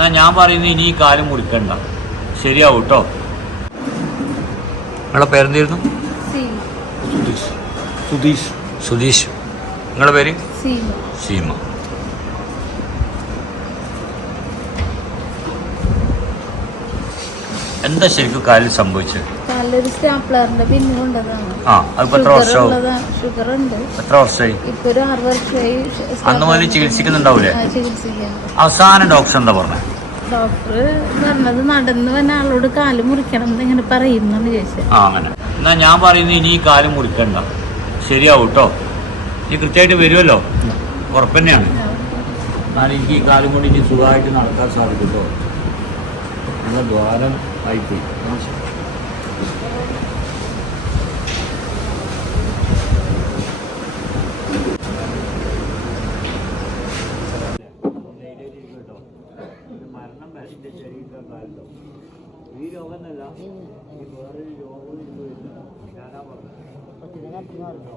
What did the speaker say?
എന്നാ ഞാൻ പറയുന്നത് ഇനി ഈ കാലം മുറിക്കണ്ട ശരിയാവും കേട്ടോ നിങ്ങളെ പേരെന്തായിരുന്നു? സുധീഷ്. സുധീഷ്. സുധീഷ്. നിങ്ങളുടെ പേര്? സീമ. എന്താ ശരിക്കും കാലിൽ സംഭവിച്ചത്? നല്ലൊരു സ്റ്റാപ്ലറിന്റെ ആ അതിപ്പോ എത്ര വർഷമാവും ഷുഗർ ഉണ്ട്. എത്ര വർഷമായി ഇപ്പൊ ഒരു ആറ് വർഷമായി അന്ന് മുതൽ ചികിത്സിക്കുന്നുണ്ടാവൂലേ? അവസാന ഡോക്ടർ എന്താ പറഞ്ഞത് ഡോക്ടർ പറഞ്ഞത് നടന്നു വന്ന ആളോട് കാൽ മുറിക്കണം എന്ന് ഇങ്ങനെ പറയുന്നാണ് ചോദിച്ചത് അങ്ങനെ. എന്നാ ഞാൻ പറയുന്നത് ഇനി ഈ കാലം മുറിക്കണ്ട. ശരിയാവും കേട്ടോ ഈ കൃത്യമായിട്ട് വരുമല്ലോ? ഉറപ്പന്നെയാണ്. എന്നാൽ എനിക്ക് ഈ കാലം കൊണ്ട് ഇനി സുഖമായിട്ട് നടക്കാൻ സാധിക്കും കേട്ടോ നമ്മുടെ ദ്വാരം ആയിപ്പോയി. മരണം വരന്റെ ശരീരത്തെ കാലത്തോ ഈ രോഗം എന്നല്ല ഈ വേറൊരു രോഗവും ഇത് വരുന്നത് ഞാനാ പറഞ്ഞത് ഇല്ല